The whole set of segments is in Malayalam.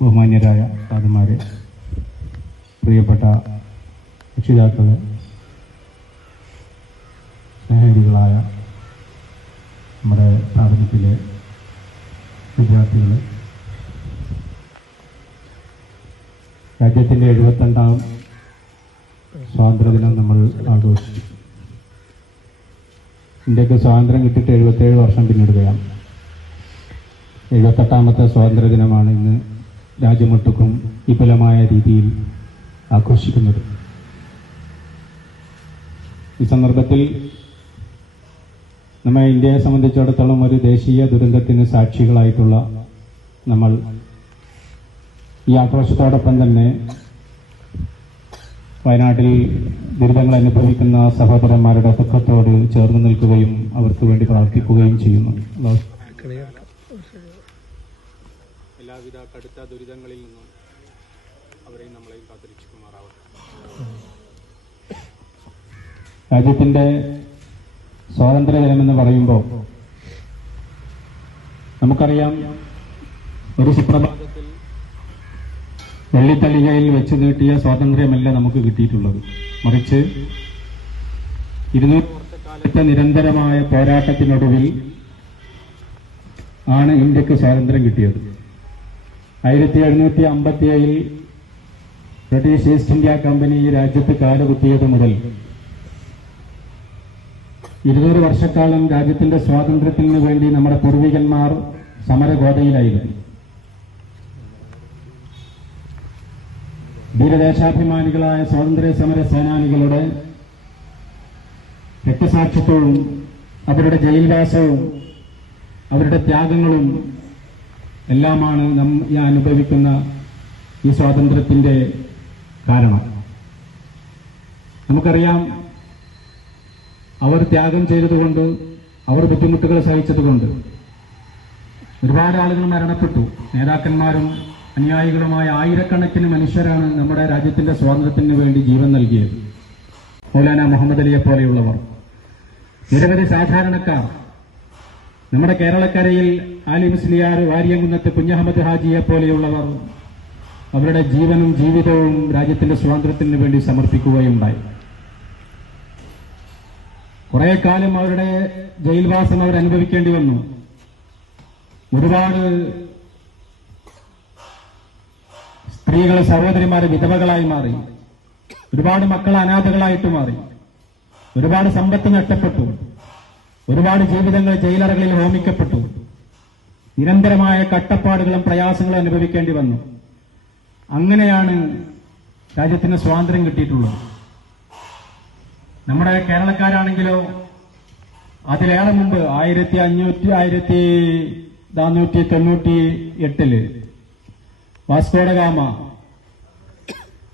ബഹുമാന്യരായ സാധുമാരെ പ്രിയപ്പെട്ട രക്ഷിതാക്കൾ സ്നേഹനിധികളായ നമ്മുടെ സ്ഥാപനത്തിലെ വിദ്യാർത്ഥികൾ രാജ്യത്തിന്റെ എഴുപത്തിരണ്ടാം സ്വാതന്ത്ര്യദിനം നമ്മൾ ആഘോഷിച്ചു. ഇന്ത്യയ്ക്ക് സ്വാതന്ത്ര്യം കിട്ടിയിട്ട് എഴുപത്തേഴ് വർഷം പിന്നിടുകയാണ്. എഴുപത്തെട്ടാമത്തെ സ്വാതന്ത്ര്യ ദിനമാണ് ഇന്ന് രാജ്യമൊട്ടുക്കും വിപുലമായ രീതിയിൽ ആഘോഷിക്കുന്നത്. ഈ സന്ദർഭത്തിൽ നമ്മെ ഇന്ത്യയെ സംബന്ധിച്ചിടത്തോളം ഒരു ദേശീയ ദുരന്തത്തിന് സാക്ഷികളായിട്ടുള്ള നമ്മൾ ഈ ആഘോഷത്തോടൊപ്പം തന്നെ വയനാട്ടിൽ ദുരിതങ്ങൾ അനുഭവിക്കുന്ന സഹോദരന്മാരുടെ ദുഃഖത്തോട് ചേർന്ന് നിൽക്കുകയും അവർക്ക് വേണ്ടി പ്രാർത്ഥിക്കുകയും ചെയ്യുന്നു. കടുത്ത ദുരിതങ്ങളിൽ നിന്നും അവരെയും നമ്മളെയും കാത്തിരിക്കുമാറാവട്ടെ രാജ്യത്തിന്റെ സ്വാതന്ത്ര്യ ദിനമെന്ന് പറയുമ്പോൾ നമുക്കറിയാം ഒരു സുപ്രഭാതത്തിൽ വെള്ളിത്തളികയിൽ വെച്ച് നീട്ടിയ സ്വാതന്ത്ര്യമല്ല നമുക്ക് കിട്ടിയിട്ടുള്ളത്. മറിച്ച് ഇരുന്നൂറ് വർഷക്കാലത്തെ നിരന്തരമായ പോരാട്ടത്തിനൊടുവിൽ ആണ് ഇന്ത്യയ്ക്ക് സ്വാതന്ത്ര്യം കിട്ടിയത്. ആയിരത്തി എഴുന്നൂറ്റി അമ്പത്തി ഏഴിൽ ബ്രിട്ടീഷ് ഈസ്റ്റ് ഇന്ത്യ കമ്പനി ഈ രാജ്യത്ത് കാലുകുത്തിയത് മുതൽ ഇരുന്നൂറ് വർഷക്കാലം രാജ്യത്തിന്റെ സ്വാതന്ത്ര്യത്തിന് വേണ്ടി നമ്മുടെ പൂർവികന്മാർ സമരഗോതയിലായിരുന്നു ധീരദേശാഭിമാനികളായ സ്വാതന്ത്ര്യ സമര സേനാനികളുടെ രക്തസാക്ഷിത്വവും അവരുടെ ജയിൽവാസവും അവരുടെ ത്യാഗങ്ങളും എല്ലാമാണ് നാം ഈ അനുഭവിക്കുന്ന ഈ സ്വാതന്ത്ര്യത്തിന്റെ കാരണം. നമുക്കറിയാം അവർ ത്യാഗം ചെയ്തതുകൊണ്ട് അവർ ബുദ്ധിമുട്ടുകൾ സഹിച്ചതുകൊണ്ട് ഒരുപാട് ആളുകൾ മരണപ്പെട്ടു. നേതാക്കന്മാരും അനുയായികളുമായ ആയിരക്കണക്കിന് മനുഷ്യരാണ് നമ്മുടെ രാജ്യത്തിന്റെ സ്വാതന്ത്ര്യത്തിന് വേണ്ടി ജീവൻ നൽകിയത്. മൗലാന മുഹമ്മദ് അലിയെ പോലെയുള്ളവർ. നിരവധി സാധാരണക്കാർ നമ്മുടെ കേരളക്കരയിൽ ആലി മുസ്ലിയാർ വാര്യംകുന്നത്ത് കുഞ്ഞഹമ്മദ് ഹാജിയെ പോലെയുള്ളവർ അവരുടെ ജീവനും ജീവിതവും രാജ്യത്തിന്റെ സ്വാതന്ത്ര്യത്തിന് വേണ്ടി സമർപ്പിക്കുകയുണ്ടായി. കുറെ കാലം അവരുടെ ജയിൽവാസം അവർ അനുഭവിക്കേണ്ടി വന്നു. ഒരുപാട് സ്ത്രീകൾ സഹോദരിമാരെ വിധവകളായി മാറി. ഒരുപാട് മക്കൾ അനാഥകളായിട്ട് മാറി. ഒരുപാട് സമ്പത്ത് നഷ്ടപ്പെട്ടു. ഒരുപാട് ജീവിതങ്ങൾ ജയിലറകളിൽ ഹോമിക്കപ്പെട്ടു. നിരന്തരമായ കട്ടപ്പാടുകളും പ്രയാസങ്ങളും അനുഭവിക്കേണ്ടി വന്നു. അങ്ങനെയാണ് രാജ്യത്തിന് സ്വാതന്ത്ര്യം കിട്ടിയിട്ടുള്ളത്. നമ്മുടെ കേരളക്കാരാണെങ്കിലോ അതിലേറെ മുമ്പ് ആയിരത്തി അഞ്ഞൂറ്റി ആയിരത്തി നാനൂറ്റി തൊണ്ണൂറ്റി എട്ടിൽ വാസ്കോഡഗാമ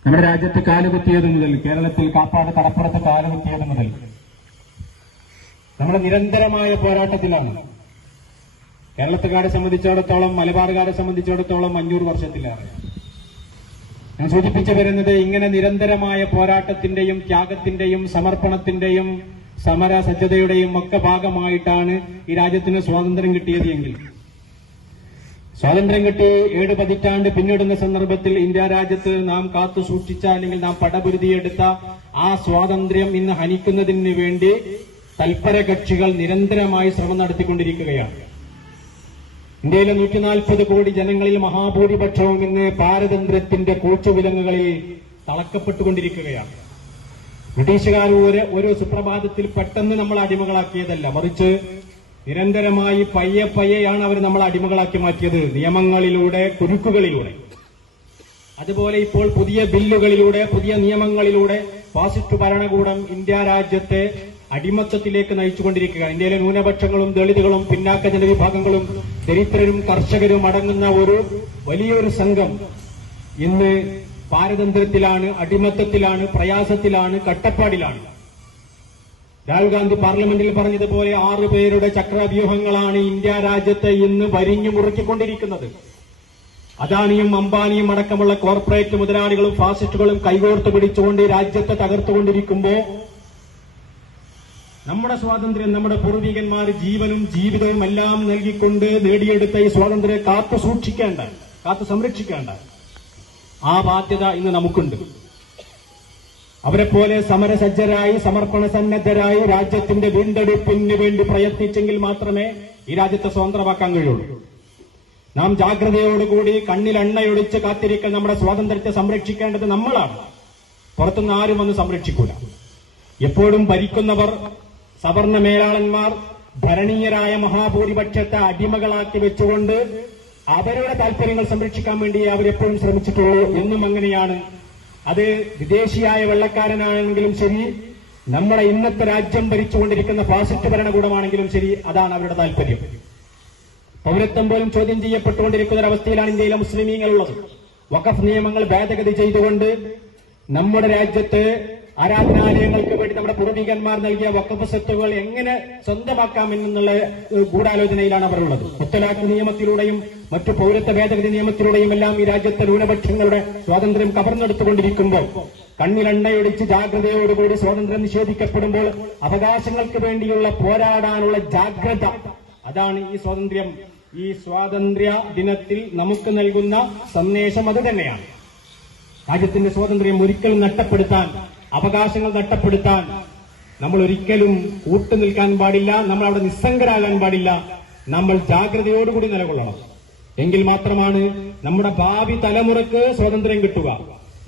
നമ്മുടെ രാജ്യത്ത് കാലുകുത്തിയത് മുതൽ കേരളത്തിൽ കാപ്പാട് കടപ്പുറത്ത് കാലുകുത്തിയത് മുതൽ നമ്മൾ നിരന്തരമായ പോരാട്ടത്തിലാണ്. കേരളത്തുകാരെ സംബന്ധിച്ചിടത്തോളം മലബാറുകാരെ സംബന്ധിച്ചിടത്തോളം അഞ്ഞൂറ് വർഷത്തിലേറെ. ഞാൻ സൂചിപ്പിച്ചു വരുന്നത് ഇങ്ങനെ നിരന്തരമായ പോരാട്ടത്തിന്റെയും ത്യാഗത്തിന്റെയും സമർപ്പണത്തിന്റെയും സമര സജ്ജതയുടെയും ഒക്കെ ഭാഗമായിട്ടാണ് ഈ രാജ്യത്തിന് സ്വാതന്ത്ര്യം കിട്ടിയത് എങ്കിൽ. സ്വാതന്ത്ര്യം കിട്ടി ഏഴ് പതിറ്റാണ്ട് പിന്നിടുന്ന സന്ദർഭത്തിൽ ഇന്ത്യ രാജ്യത്ത് നാം കാത്തു സൂക്ഷിച്ച അല്ലെങ്കിൽ നാം പടപുരുതിയെടുത്ത ആ സ്വാതന്ത്ര്യം ഇന്ന് ഹനിക്കുന്നതിന് വേണ്ടി തൽപര കക്ഷികൾ നിരന്തരമായി ശ്രമം നടത്തിക്കൊണ്ടിരിക്കുകയാണ്. ഇന്ത്യയിലെ നൂറ്റി നാൽപ്പത് കോടി ജനങ്ങളിൽ മഹാഭൂരിപക്ഷവും ഇന്ന് പാരതന്ത്രത്തിന്റെ കൂച്ചുവിലങ്ങുകളിൽ തളക്കപ്പെട്ടുകൊണ്ടിരിക്കുകയാണ്. ബ്രിട്ടീഷുകാർ ഒരു ഒരു സുപ്രഭാതത്തിൽ പെട്ടെന്ന് നമ്മൾ അടിമകളാക്കിയതല്ല. മറിച്ച് നിരന്തരമായി പയ്യെ പയ്യെയാണ് അവർ നമ്മൾ അടിമകളാക്കി മാറ്റിയത്. നിയമങ്ങളിലൂടെ കുരുക്കുകളിലൂടെ. അതുപോലെ ഇപ്പോൾ പുതിയ ബില്ലുകളിലൂടെ പുതിയ നിയമങ്ങളിലൂടെ ഫാസിസ്റ്റ് ഭരണകൂടം ഇന്ത്യ രാജ്യത്തെ അടിമത്തത്തിലേക്ക് നയിച്ചുകൊണ്ടിരിക്കുക. ഇന്ത്യയിലെ ന്യൂനപക്ഷങ്ങളും ദളിതുകളും പിന്നാക്ക ജനവിഭാഗങ്ങളും ദരിദ്രരും കർഷകരും അടങ്ങുന്ന ഒരു വലിയൊരു സംഘം ഇന്ന് പാരതന്ത്രത്തിലാണ് അടിമത്തത്തിലാണ് പ്രയാസത്തിലാണ് കട്ടപ്പാടിലാണ്. രാഹുൽ ഗാന്ധി പാർലമെന്റിൽ പറഞ്ഞതുപോലെ ആറു പേരുടെ ചക്രവ്യൂഹങ്ങളാണ് ഇന്ത്യ രാജ്യത്തെ ഇന്ന് വരിഞ്ഞു മുറുക്കിക്കൊണ്ടിരിക്കുന്നത്. അദാനിയും അംബാനിയും അടക്കമുള്ള കോർപ്പറേറ്റ് മുതലാളികളും ഫാസിസ്റ്റുകളും കൈകോർത്ത് പിടിച്ചുകൊണ്ട് രാജ്യത്തെ തകർത്തുകൊണ്ടിരിക്കുമ്പോ നമ്മുടെ സ്വാതന്ത്ര്യം നമ്മുടെ പൂർവികന്മാർ ജീവനും ജീവിതവും എല്ലാം നൽകിക്കൊണ്ട് നേടിയെടുത്ത ഈ സ്വാതന്ത്ര്യം കാത്തു സൂക്ഷിക്കേണ്ട കാത്തു സംരക്ഷിക്കേണ്ട ആ ബാധ്യത ഇന്ന് നമുക്കുണ്ട്. അവരെ പോലെ സമരസജ്ജരായി സമർപ്പണ സന്നദ്ധരായി രാജ്യത്തിന്റെ വീണ്ടെടുപ്പിന് വേണ്ടി പ്രയത്നിച്ചെങ്കിൽ മാത്രമേ ഈ രാജ്യത്തെ സ്വതന്ത്രമാക്കാൻ കഴിയുള്ളൂ. നാം ജാഗ്രതയോടുകൂടി കണ്ണിൽ എണ്ണയൊടിച്ച് കാത്തിരിക്കൽ നമ്മുടെ സ്വാതന്ത്ര്യത്തെ സംരക്ഷിക്കേണ്ടത് നമ്മളാണ്. പുറത്തുനിന്ന് ആരും വന്ന് സംരക്ഷിക്കൂല. എപ്പോഴും ഭരിക്കുന്നവർ സവർണ മേലാളന്മാർ ഭരണീയരായ മഹാഭൂരിപക്ഷത്തെ അടിമകളാക്കി വെച്ചുകൊണ്ട് അവരുടെ താല്പര്യങ്ങൾ സംരക്ഷിക്കാൻ വേണ്ടി അവരെപ്പോഴും ശ്രമിച്ചിട്ടുള്ളൂ എന്നും അങ്ങനെയാണ്. അത് വിദേശിയായ വെള്ളക്കാരനാണെങ്കിലും ശരി നമ്മുടെ ഇന്നത്തെ രാജ്യം ഭരിച്ചുകൊണ്ടിരിക്കുന്ന ഫാസിസ്റ്റ് ഭരണകൂടമാണെങ്കിലും ശരി അതാണ് അവരുടെ താല്പര്യം പൗരത്വം പോലും ചോദ്യം ചെയ്യപ്പെട്ടുകൊണ്ടിരിക്കുന്ന ഒരവസ്ഥയിലാണ് ഇന്ത്യയിലെ മുസ്ലിമീങ്ങൾ ഉള്ളത് വഖഫ് നിയമങ്ങൾ ഭേദഗതി ചെയ്തുകൊണ്ട് നമ്മുടെ രാജ്യത്ത് ആരാധനാലയങ്ങൾക്ക് വേണ്ടി നമ്മുടെ പൂർവികന്മാർ നൽകിയ വക്കപ്പ് സ്വത്തുകൾ എങ്ങനെ സ്വന്തമാക്കാമെന്നുള്ള ഗൂഢാലോചനയിലാണ് അവർ ഉള്ളത്. മുത്തലാഖ് നിയമത്തിലൂടെയും മറ്റു പൗരത്വ ഭേദഗതി നിയമത്തിലൂടെയും എല്ലാം ഈ രാജ്യത്തെ ന്യൂനപക്ഷങ്ങളുടെ സ്വാതന്ത്ര്യം കവർന്നെടുത്തുകൊണ്ടിരിക്കുമ്പോൾ കണ്ണിലെണ്ണയൊടിച്ച് ജാഗ്രതയോടുകൂടി സ്വാതന്ത്ര്യം നിഷേധിക്കപ്പെടുമ്പോൾ അവകാശങ്ങൾക്ക് വേണ്ടിയുള്ള പോരാടാനുള്ള ജാഗ്രത. അതാണ് ഈ സ്വാതന്ത്ര്യം. ഈ സ്വാതന്ത്ര്യ ദിനത്തിൽ നമുക്ക് നൽകുന്ന സന്ദേശം അത് തന്നെയാണ്. രാജ്യത്തിന്റെ സ്വാതന്ത്ര്യം ഒരിക്കലും നഷ്ടപ്പെടുത്താൻ അവകാശങ്ങൾ നഷ്ടപ്പെടുത്താൻ നമ്മൾ ഒരിക്കലും കൂട്ടുനിൽക്കാൻ പാടില്ല നമ്മൾ അവിടെ നിസ്സംഗരാകാൻ പാടില്ല. നമ്മൾ ജാഗ്രതയോടുകൂടി നിലകൊള്ളണം. എങ്കിൽ മാത്രമാണ് നമ്മുടെ ഭാവി തലമുറയ്ക്ക് സ്വാതന്ത്ര്യം കിട്ടുക.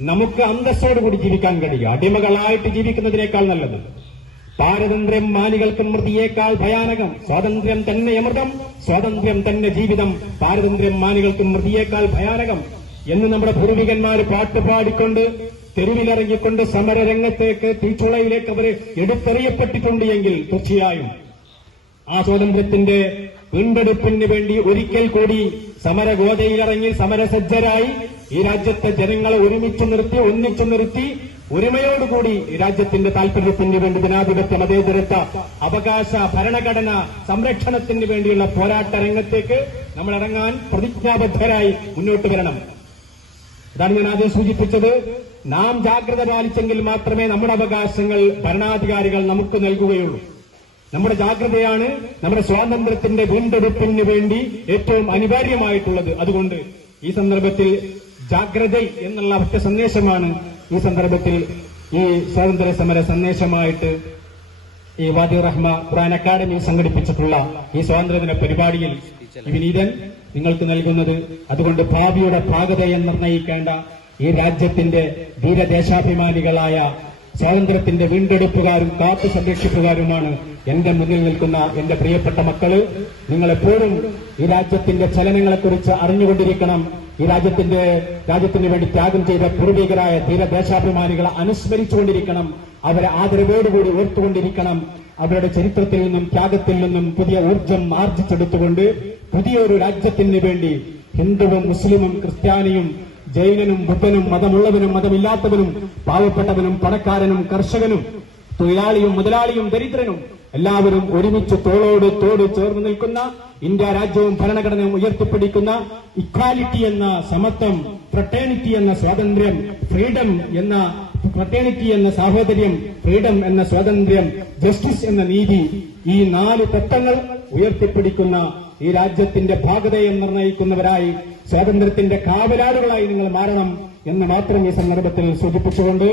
നമുക്ക് അന്തസ്സോടുകൂടി ജീവിക്കാൻ കഴിയുക. അടിമകളായിട്ട് ജീവിക്കുന്നതിനേക്കാൾ നല്ലത്. പാരതന്ത്ര്യം മാനികൾക്ക് മൃതിയേക്കാൾ ഭയാനകം. സ്വാതന്ത്ര്യം തന്നെ അമൃതം സ്വാതന്ത്ര്യം തന്നെ ജീവിതം. പാരതന്ത്ര്യം മാനികൾക്ക് മൃതിയേക്കാൾ ഭയാനകം എന്ന് നമ്മുടെ പൂർവികന്മാർ പാട്ട് പാടിക്കൊണ്ട് തെരുവിലിറങ്ങിക്കൊണ്ട് സമരരംഗത്തേക്ക് തീച്ചുളയിലേക്ക് അവർ എടുത്തെറിയപ്പെട്ടിട്ടുണ്ട് എങ്കിൽ തീർച്ചയായും ആ സ്വാതന്ത്ര്യത്തിന്റെ വീണ്ടെടുപ്പിന് വേണ്ടി ഒരിക്കൽ കൂടി സമരഗോതയിലിറങ്ങി സമരസജ്ജരായി ഈ രാജ്യത്തെ ജനങ്ങളെ ഒരുമിച്ച് നിർത്തി ഒന്നിച്ചു നിർത്തി ഒരുമയോടുകൂടി രാജ്യത്തിന്റെ താൽപര്യത്തിന് വേണ്ടി ജനാധിപത്യ മതേതരത്വ അവകാശ ഭരണഘടന സംരക്ഷണത്തിന് വേണ്ടിയുള്ള പോരാട്ട രംഗത്തേക്ക് നമ്മൾ ഇറങ്ങാൻ പ്രതിജ്ഞാബദ്ധരായി മുന്നോട്ട് വരണം. അതാണ് ഞാൻ ആദ്യം സൂചിപ്പിച്ചത് നാം ജാഗ്രത പാലിച്ചെങ്കിൽ മാത്രമേ നമ്മുടെ അവകാശങ്ങൾ ഭരണാധികാരികൾ നമുക്ക് നൽകുകയുള്ളൂ. നമ്മുടെ ജാഗ്രതയാണ് നമ്മുടെ സ്വാതന്ത്ര്യത്തിന്റെ വീണ്ടെടുപ്പിന് വേണ്ടി ഏറ്റവും അനിവാര്യമായിട്ടുള്ളത്. അതുകൊണ്ട് ഈ സന്ദർഭത്തിൽ ജാഗ്രത എന്നുള്ള ഒറ്റ സന്ദേശമാണ് ഈ സന്ദർഭത്തിൽ ഈ സ്വാതന്ത്ര്യ സമര സന്ദേശമായിട്ട് ഈ വാദി റഹ്മ ഖുറാൻ അക്കാദമി സംഘടിപ്പിച്ചിട്ടുള്ള ഈ സ്വാതന്ത്ര്യദിന പരിപാടിയിൽ വിനീതൻ നിങ്ങൾക്ക് നൽകുന്നത് അതുകൊണ്ട് ഭാവിയുടെ പാകതയെ നിർണയിക്കേണ്ട ഈ രാജ്യത്തിന്റെ ധീരദേശാഭിമാനികളായ സ്വാതന്ത്ര്യത്തിന്റെ വീണ്ടെടുപ്പുകാരും കാത്തു സംരക്ഷിപ്പുകാരുമാണ് എന്റെ മുന്നിൽ നിൽക്കുന്ന എന്റെ പ്രിയപ്പെട്ട മക്കൾ. നിങ്ങളെപ്പോഴും ഈ രാജ്യത്തിന്റെ ചലനങ്ങളെക്കുറിച്ച് അറിഞ്ഞുകൊണ്ടിരിക്കണം. ഈ രാജ്യത്തിന്റെ രാജ്യത്തിന് വേണ്ടി ത്യാഗം ചെയ്ത പൂർവികരായ ധീരദേശാഭിമാനികളെ അനുസ്മരിച്ചുകൊണ്ടിരിക്കണം. അവരെ ആദരവോടുകൂടി ഓർത്തുകൊണ്ടിരിക്കണം. അവരുടെ ചരിത്രത്തിൽ നിന്നും ത്യാഗത്തിൽ നിന്നും പുതിയ ഊർജം ആർജിച്ചെടുത്തുകൊണ്ട് പുതിയൊരു രാജ്യത്തിന് വേണ്ടി ഹിന്ദുവും മുസ്ലിമും ക്രിസ്ത്യാനിയും ജൈനനും ബുദ്ധനും മതമുള്ളവനും മതമില്ലാത്തവനും പാവപ്പെട്ടവനും പണക്കാരനും കർഷകനും തൊഴിലാളിയും മുതലാളിയും ദരിദ്രനും എല്ലാവരും ഒരുമിച്ച് തോളോട് തോട് ചേർന്ന് നിൽക്കുന്ന ഇന്ത്യ രാജ്യവും ഭരണഘടനയും ഉയർത്തിപ്പിടിക്കുന്ന ഇക്വാലിറ്റി എന്ന സമത്വം ഫ്രട്ടേണിറ്റി എന്ന സ്വാതന്ത്ര്യം ഫ്രീഡം എന്ന ഫ്രട്ടേണിറ്റി എന്ന സാഹോദര്യം ഫ്രീഡം എന്ന സ്വാതന്ത്ര്യം ജസ്റ്റിസ് എന്ന നീതി ഈ നാല് തത്വങ്ങൾ ഉയർത്തിപ്പിടിക്കുന്ന ഈ രാജ്യത്തിന്റെ ഭാഗതയെ നിർണയിക്കുന്നവരായി സ്വാതന്ത്ര്യത്തിന്റെ കാവലാളുകളായി നിങ്ങൾ മാറണം എന്ന് മാത്രം ഈ സന്ദർഭത്തിൽ സൂചിപ്പിച്ചുകൊണ്ട്